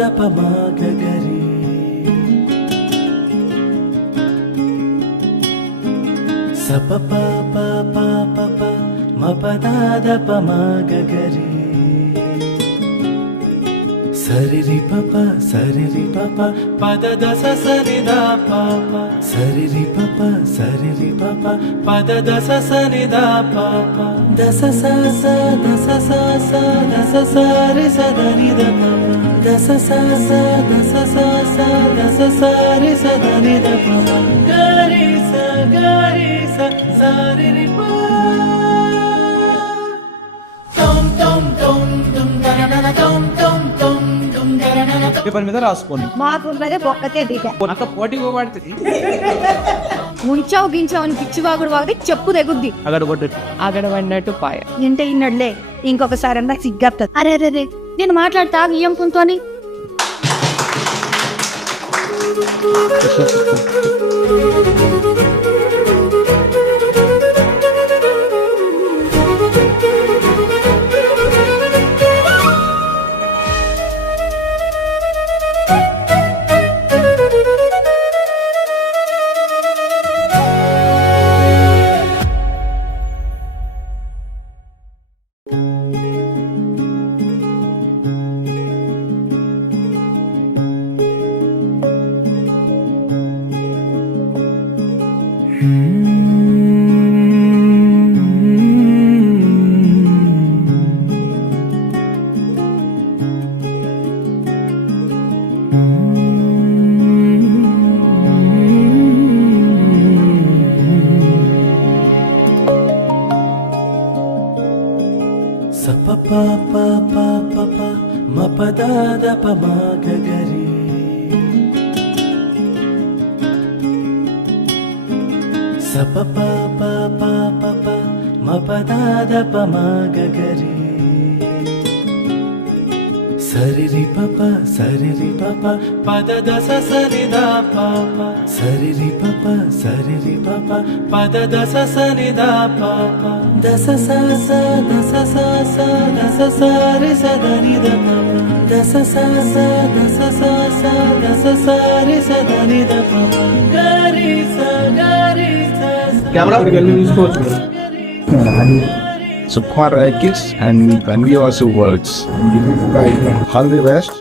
మపదాదపమాగరి సపప మపదాదపమాగరి సరిరి పప పదద సరిదా పాప సరిరి పప పదద సరిదా పాప దస స దస సారి సదనిద పాప దస స దస సారి సదనిద పాప గరి స సరిరి ప టం టం టం tum dana tom tom tom tum dana paper మీద రాసుకోండి. మాకున్నదే ఒక్కతే దిగ నాకు పోటీ పోబడుతుంది. ముంచావు గించావు అని పిచ్చి వాగుడు వాగితే చెప్పు తెగుద్ది. అగడ పడినట్టు పాయ. ఏంటే ఇన్నడులే ఇంకొకసారి అన్నా సిగ్గత్తది. అరే అరే రే నేను మాట్లాడతా ఇయ్యం కుంతోని మపదాదపమాగరి సపప మపదాదపమాగరి సరిరి పప పదద సరిదా పాప సరిరి పప పదద సరిదా పాప దస స దస సారి సదనిద పాప దస స దస సారి సదనిద పాప గరి స కెమెరా తీసుకోవచ్చు. Subkumar Kids and Kanvi also works. All the best.